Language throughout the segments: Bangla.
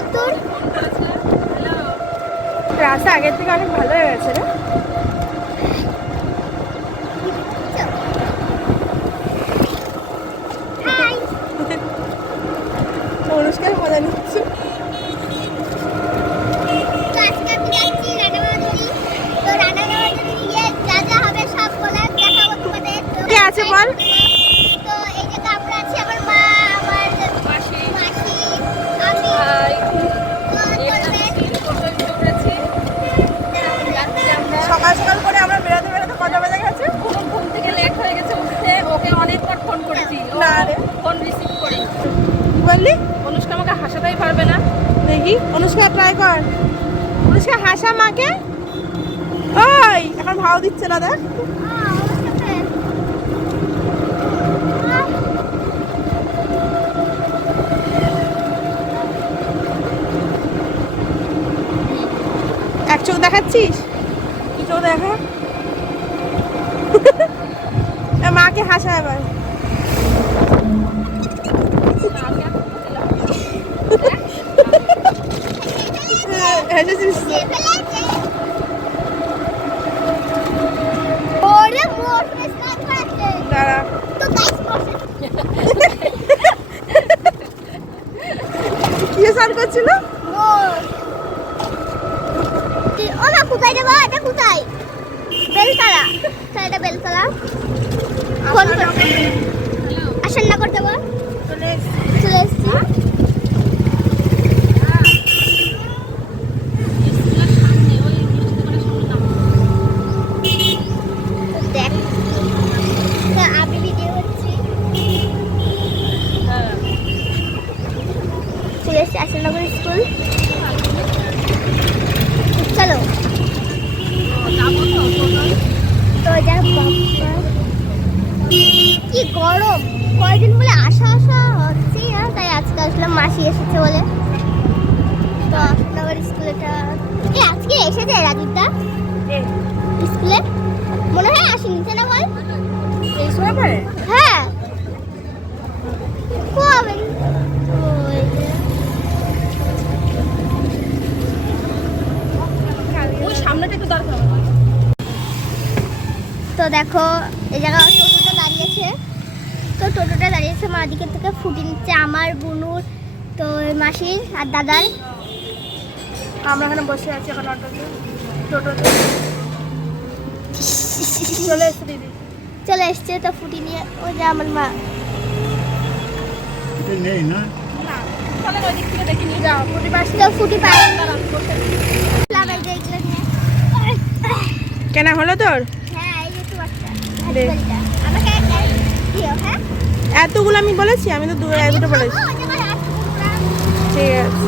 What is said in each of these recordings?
বল তোর রাস্তা আগের থেকে অনেক ভালো হয়ে গেছে রে। অনুষ্কার মজা নিচ্ছি। কে আছে বল? তো এই যে আমরা আছি, আমার মা, আমার মাসি, আমি সকাল সকাল করে আমরা বেড়াতে বেড়াতে কটা বেজে গেছে? ঘুম থেকে লেট হয়ে গেছে উঠতে, ওকে অনেকবার ফোন করেছি, না রে, ফোন রিসিভ করি। বললি অনুষ্কা আমাকে হাসাতেই পারবে না। দেখি অনুষ্কা ট্রাই কর। অনুষ্কা হাসা মাকে। ওই এখন ভাও দিচ্ছে না দেখ। এক চোখ দেখাচ্ছিস? কি চোখ দেখা? মাকে হাসা এবার। হেসেছিস তো? দাঁড়া। কি সার করছিল? কোথায় যাবো? এটা কোথায়? বেলতলা। এটা বেলতলা। ফোন করতে আসেন না করতে বল। চলে এসছি। দেখ আমি ভিডিও করছি। চলে এসছি আশানগর স্কুল। চলো তো যা বাবা কি গরম, কয়দিন বলে আসা হচ্ছে না, তাই আজকে আসলাম, মাসি এসেছে বলে। তো আশানগর স্কুলেটা আজকে এসেছে রাজীবদা স্কুলে, মনে হয় আসেনি না বল এই সময় পরে? হ্যাঁ কবে? ওই সামনেটা একটু দরকার। তো দেখো এই জায়গায় টোটোটা দাঁড়িয়েছে। তো টোটোটা দাঁড়িয়েছে, মা দিকের থেকে ফুটি নিচ্ছে আমার, বুনুর, তো মাসির আর দাদার। আমরা এখানে বসে আছি এখন অটোতে, টোটোতে। চলে এসছে দিদি। চলে এসছে তো ফুটি নিয়ে, ওই যে আমার মা। নেই না চলে ওই দিক থেকে দেখে নিয়ে যাও ফুটি পাশে। তো ফুটি পায় কেনা হলো তোর? হ্যাঁ এই যে তোমার দে। আমাকে দিও। হ্যাঁ এতগুলো আমি বলেছি? আমি তো দুটো বলেছি। ঠিক আছে।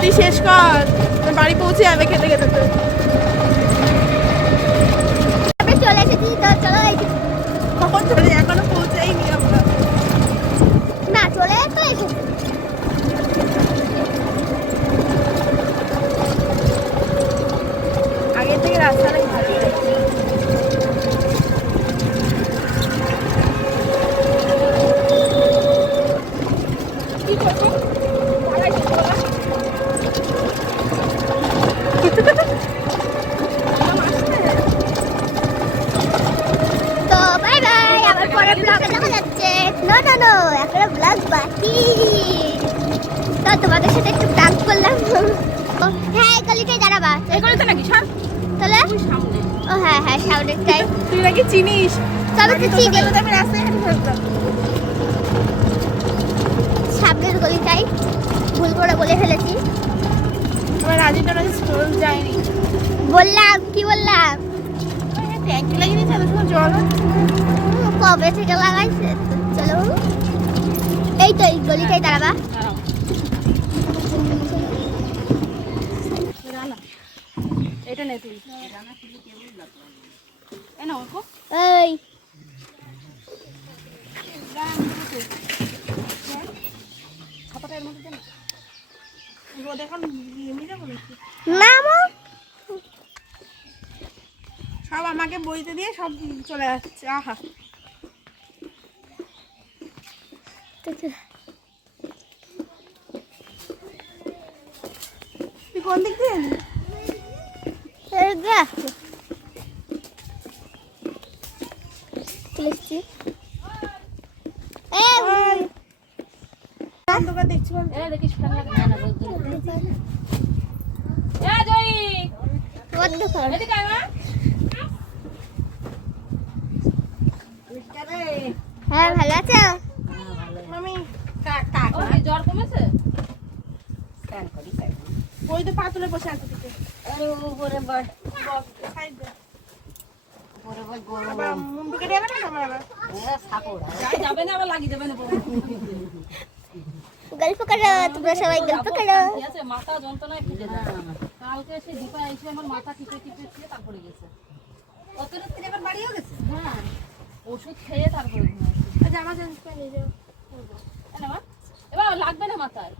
তুই শেষ কর, বাড়ি পৌঁছে যাবে খেতে খেতে। তো আমি চলে এসেছি। তো চলো কখন চলে? এখনো পৌঁছাইনি আমরা। না চলে তো এসেছি। আগের থেকে রাস্তাটা ভালো। কি করছো? তো বাই বাই, আবার পরের ব্লগে দেখা যাচ্ছে। নো একটা ব্লগ বাকি। তো তোমাদের সাথে একটু প্র্যাঙ্ক করলাম। হ্যাঁ এই গলিটাই দাঁড়াবা। এই গলিতে নাকি সর তাহলে সামনে। ও হ্যাঁ সামনেটাই। তুই নাকি চিনিস? তবে তো চিনি, আমি রাস্তায় হেঁটে থাকতাম। সামনের গলিটাই ভুল করে বলে ফেলেছি। আমার রাজিটা নাকি স্কুল যায়নি। বললাম কি বললাম? ট্যাঙ্কি লাগিয়ে নিয়েছে, এত সময় জল হচ্ছে। কবে থেকে লাগাইছে? চলো এই তো এই গলিটাই দাঁড়াবা। এটা নে তুই। এই নাও আপু। এই ছাপাটা এর মধ্যে দে না। রোদ এখন এমনিতে বলেছি নামো। সব আমাকে বইতে দিয়ে সব চলে যাচ্ছে। আহা তুই কোন দিক দিয়ে এলি? অন্ধকার দেখছি বল। এ দেখিস ফ্যান লাগে না এ জয়ী এদিকে আয় মা। হ্যাঁ ভালো আছো? মামি ও কি জ্বর কমেছে? ওই তো পাতুলে বসে আছে দিকে সাইড দে। আবার মুখ ঢুকে দেবে না আমার আবার। যাই যাবে না আবার লাগিয়ে দেবে না গল্প করো, তোমরা সবাই গল্প করো। ঠিক আছে মাথা যন্ত্রণায় ভিজে যায় কালকে এসে দীপা এসে আমার মাথা টিপে টিপে খেয়ে তারপরে গেছে অত রাত্রে আবার বাড়িও গেছে হ্যাঁ ওষুধ খেয়ে তারপরে ঘুমাচ্ছে জামা চেঞ্জ করে নিয়ে যাও। কেন মা এবার লাগবে না মাথায়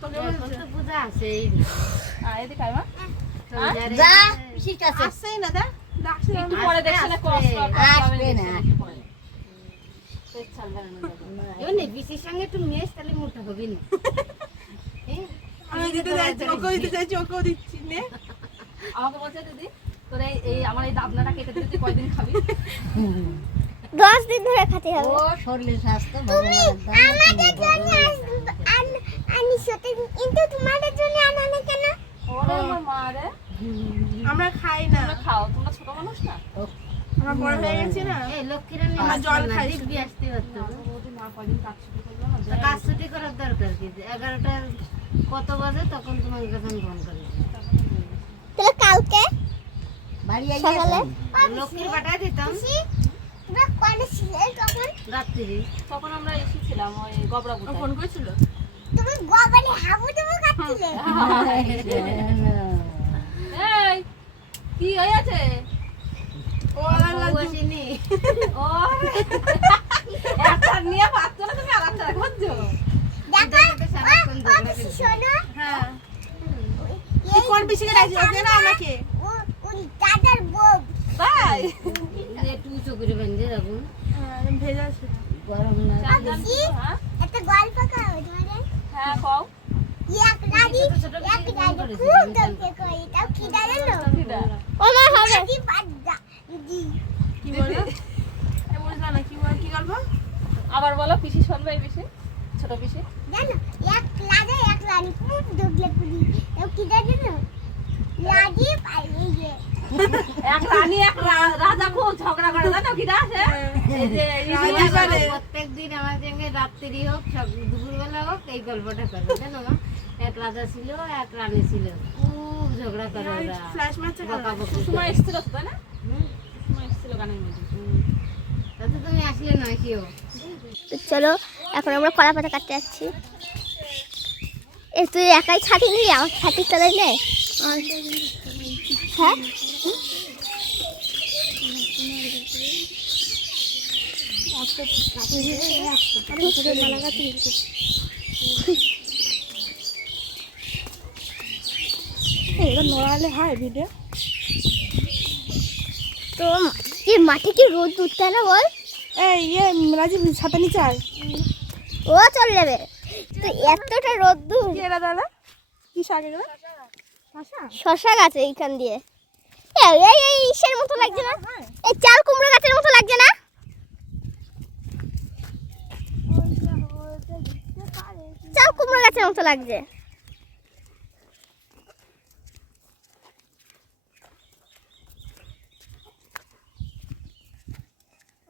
তোকে বলছে। এদিকে আয় মা আসছেই না দা ডাকছি না। একটু পরে দেখছে না কষ্ট আসবে না আমি দিতে যাচ্ছি, ওকেও দিতে যাচ্ছি, ওকেও দিচ্ছি নে। আমাকে বলছে দিদি তোর এই আমার এই দাবনাটা কেটে দিতে তুই কয়দিন খাবি 10 দিন ধরে খেতে হবে। শরীরের স্বাস্থ্য তুমি আমাদের জন্য আনিছো, কিন্তু তোমাদের জন্য আনালে কেন? ওরে আমার মা রে আমরা খাই না, তোমরা খাও তোমরা ছোট মানুষ না আমরা বড় হয়ে গেছি না। লক্ষ্মীরা আমরা জল খাই। দিব্যি আসতে পারতো বৌদি মা কয়দিন কাজ শুরু করলো না তা কাজ ছুটি করার দরকার কি 11টা কত বাজে তখন তোমাকে তখন ফোন করে তাহলে কালকে বাড়ি সকালে লক্ষ্মীর পাঠায় দিতাম তোমরা কলে ছিলে তখন? রাত্রি তখন আমরা এসেছিলাম ওই গবরা বুতায় ফোন করেছিল। তুমি গোবরে হাবুডুবু খাচ্ছিলে। এই কি হয়েছে ও আসেনি ও একটা নিয়ে পাচ্ছ না তুমি আরেকটা খুঁজছো দেখো ও বেশি শোনো। হ্যাঁ তুই কোন পিছিয়ে রাখছিস ওকে না আমাকে? ওই দাদার বউ। তাই একটু উঁচু করে বেঁধে রাখুন হ্যাঁ ভেজা আছে। গরম না বেশি হ্যাঁ একটা গল্প কাও তোমাদের। হ্যাঁ কও এক রানী খুব দরকে কই তাও কি জানো? ও মা হবে কি বাদা দিদি। কি বললো? আমি বুঝলাম না কি বল, কি গল্প? আবার বলো পিসি শুনবে এই পিসি ছোট পিসি জানো এক রাজা এক রানী খুব দরকে করি তাও কি জানো? রাজি পাইয়ে যে এক রানী এক রাজা খুব ঝগড়া করে জানো কি আছে এই যে প্রত্যেকদিন আমার সঙ্গে রাত্রি হোক দুপুরবেলা হোক এই গল্পটা করবে জানো মা এক রাজা ছিল এক রানী ছিল খুব ঝগড়া করে ওরা ফ্ল্যাশ মারছে কেন? বকাবকি সময় এসেছিল তো তাই না হুম, সময় এসেছিল গানের মধ্যে তাতে তুমি আসলে নয় কিও তো চলো এখন আমরা কলা পাতা কাটতে যাচ্ছি। তুই একাই ছাটি নিলি, আমার ছাটি চালাই নে। হ্যাঁ এটা নড়ালে হয় ভিডিও। তো কি মাঠে কি রোদ উঠতে না বল? এই রাজীব ছাতা নিচে আয়। ও চলে যাবে তো এতটা রোদ দূর। কি এরা দাদা কি শাক এগুলো? আশা শশা গাছ এইখান দিয়ে এই ইসের মতো লাগছে না? এই চাল কুমড়ো গাছের মতো লাগছে না? চাল কুমড়ো গাছের মতো লাগছে।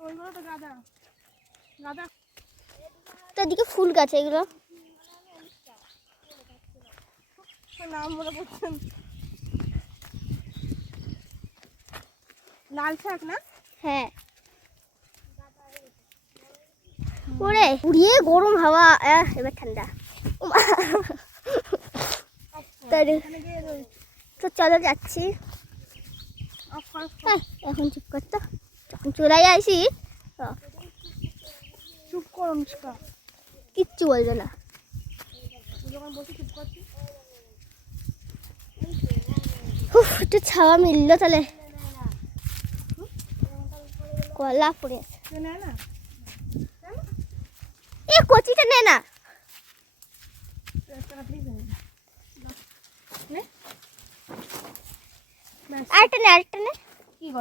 ওইগুলো তো গাঁদা গাঁদা। তো এদিকে ফুল গাছ এগুলো। নাম বলে বলছেন লাল শাক না? হ্যাঁ ওরে উড়িয়ে গরম হাওয়া এবার ঠান্ডা। তো চলো যাচ্ছি। এখন চুপ করতো যখন চলে আসি চুপ করো অনুষ্কা, কিচ্ছু বলবে না। যখন বসে চুপ করছি। একটু ছাওয়া মিললো তাহলে। কলা পড়ে আছে। নেয় না এ কচিটা নে না। আরেকটা নে, আরেকটা নে।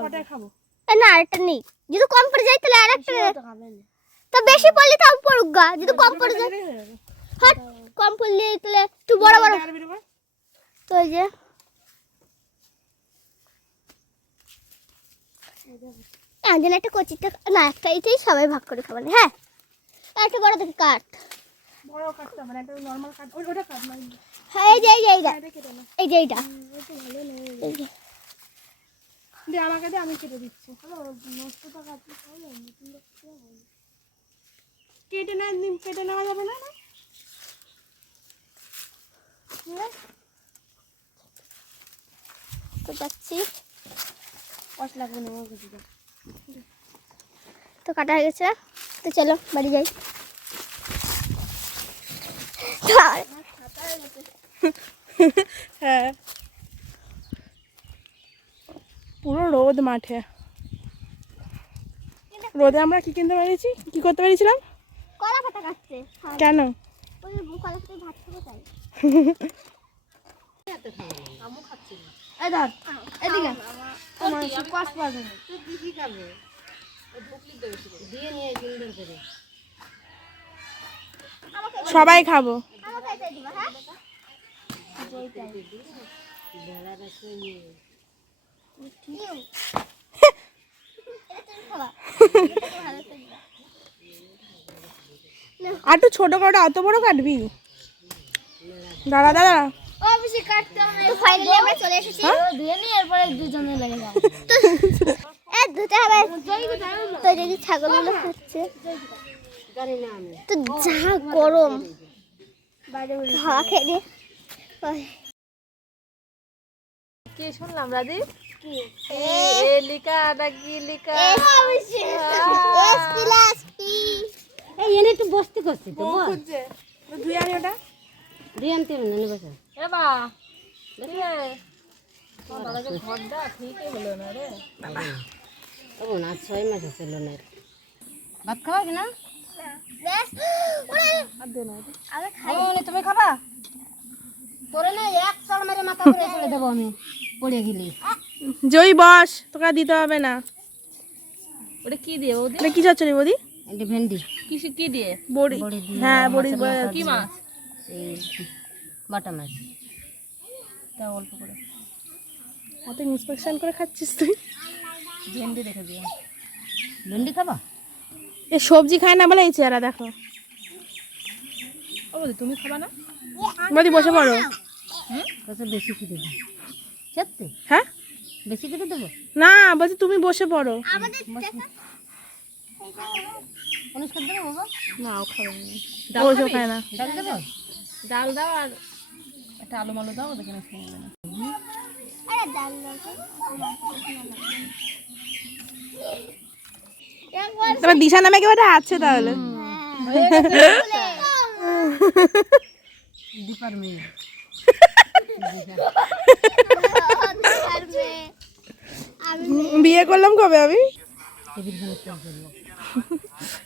কটায় খাবো? এ না, আরেকটা নেই। যদি কম পড়ে যায় তাহলে আরেকটা নে। তো বেশি পড়লে তাও পড়ুক গা, যদি কম পড়ে যায়। হট, কম পড়লে তাহলে একটু বড় বড়। তো এই যে একজন একটা কচিটা না, একটা এটাই সবাই ভাগ করে খাবেন। হ্যাঁ, একটা বড় দেখে কাট। বড় কাটতে হবে না, একটা নরমাল কাট। ওটা কাট না। হ্যাঁ, এই যে এইটা, এটা কেটে না। এই যে এইটা। এই যে দে আমাকে দে, আমি কেটে দিচ্ছি। নষ্টটা কাটতে হবে, কেটে না, কেটে নেওয়া যাবে না? তো যাচ্ছি, কষ লাগবে না আমার কাছে। তো কাটা হয়ে গেছে। তো চলো বাড়ি যাই। হ্যাঁ, পুরো রোদ মাঠে। রোদে আমরা কি কিনতে পেরেছি, কি করতে পেরেছিলাম? কলা পাতা কাটছে। কেন? ওই কলা পাতায় ভাত খাবো তাই। আমও খাচ্ছি না। এই ধর, এদিকে কোনটি? আমি কষ পাবে না। তুই বেশি খাবে, ওই ঢুকলি দেবে শুধু। দিয়ে নিয়ে সুন্দর করে। সবাই খাবো। আমাকে এটাই দিবা, হ্যাঁ? বেলা রাখে নিয়ে ইউ। এটা তুমি খাবা। এটা তো ভালো তো দিবা। আর একটু ছোট করে, অত বড় কাটবি? দাঁড়া দাঁড়া। ও বেশি কাটতে হবে। তো ফাইনালি আমরা চলে এসেছি। ধুয়ে নিয়ে এরপরে দুজনে লেগে যাবো। এ ধুতে হবে। তো যদি ছাগলগুলো খাচ্ছে, জানি না আমি। তো যা গরম, হাওয়া খেয়ে নে। ওই, কি শুনলাম রাজি? কি? এ লিকা নাকি লিকা? S plus P. এই এনে একটু বসতে করছি তো বল। খুঁজছে ধুয়ে আনি ওটা। দিয়ে আনতে হবে না বসে। এ বা দেখলে তোমার দাদাকে ঘরটা ঠিকই হলো না রে। তখন আজ 6 মাস আছে লোনের। ভাত খাওয়া কি না? ব্যাস। আর দে না। আমি খাই। তুমি খাবা? তোরে না এক চড় মেরে মাথা করে চলে দেবো আমি পড়ে গেলি। জয়ী বস, তোকে আর দিতে হবে না। ওটা কি দিয়ে বৌদি? এটা কি চচ্চড়ি বৌদি? এটা ভেন্ডি কি দিয়ে? বড়ি। বড়ি দিয়ে হ্যাঁ, বড়ি। কি মাছ? এই বাটা মাছ। তা অল্প করে অত ইন্সপেকশন করে খাচ্ছিস তুই? ভেন্ডি রেখে দিও। ভেন্ডি খাবা? এ সবজি খায় না বলে এই চেহারা দেখো। ও বৌদি তুমি খাবা না? বৌদি বসে পড়ো। কত বেশি খেতে দেবো? সত্যি হ্যাঁ, বেশি খেতে দেবো? না বলছি তুমি বসে পড়ো। আমাদের দেখা। অনুষ্কার দেবো বাবা? না, ও খাবে না। ডাল ও ওসব খাবি? খায় না। ডাল দেবো? ডাল দাও আর একটা আলু মালু দাও, দেখে খেয়ে নেবে না। আরে ডাল দাও তো। একবার তবে দিশা নামে কেউ একটা আছে তাহলে। দীপার মেয়ে। বিয়ে করলাম কবে আমি? টেবিল ফ্যানের কাজ করবো।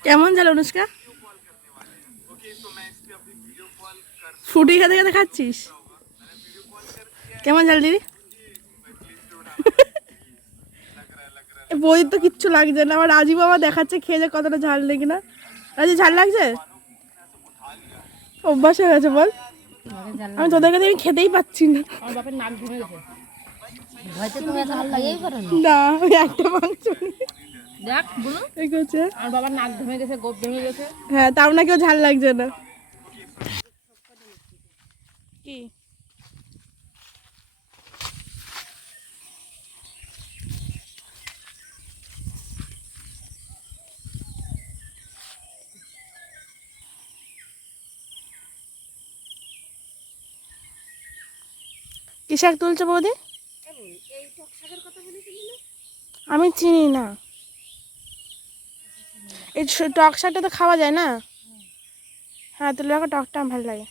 কেমন জাল অনুষ্কা? ফুটি খেতে খেতে খাচ্ছিস? কেমন জাল দিদি? বইয়ের তো কিচ্ছু লাগছে না। আমার রাজীব বাবা দেখাচ্ছে খেয়ে যে কতটা ঝাল নেই কিনা। রাজীব, ঝাল লাগছে? অভ্যাস হয়ে গেছে বল। আমি তোদের কাছে আমি খেতেই পাচ্ছি না। আমার বাপের নাক ঘুমে গেছে। হয়তো তুমি এখন লাগেই করো না। না, আমি একটা মাংস নিই। দেখ বলো, এই করছে। আমার বাবার নাক ঘুমে গেছে, গোপ ঘুমে গেছে। হ্যাঁ, তাও না কেউ ঝাল লাগছে না। কি কি শাক তুলছে বৌদি? আমি চিনি না। এই টক শাকটা তো খাওয়া যায় না? হ্যাঁ, তুলে রাখো, টকটা আমার ভালো লাগে।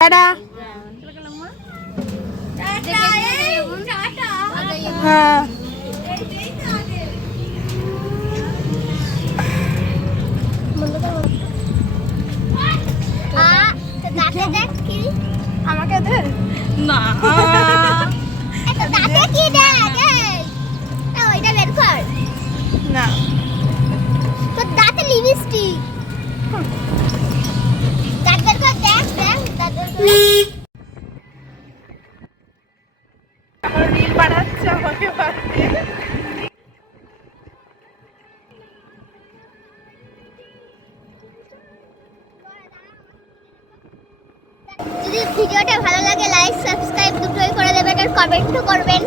টাটা। হ্যাঁ দাঁতে দেখ কি আমাকে দে না দাঁতে কি দেখ ওইটা বের কর না তো দাঁতে লিপস্টিক দাঁত বের কর দেখ দেখ দাঁত বের কর আমার রিল বানাচ্ছে আমাকে বাড়তে যদি ভিডিওটা ভালো লাগে লাইক সাবস্ক্রাইব দুটোই করে দেবেন আর কমেন্টও করবেন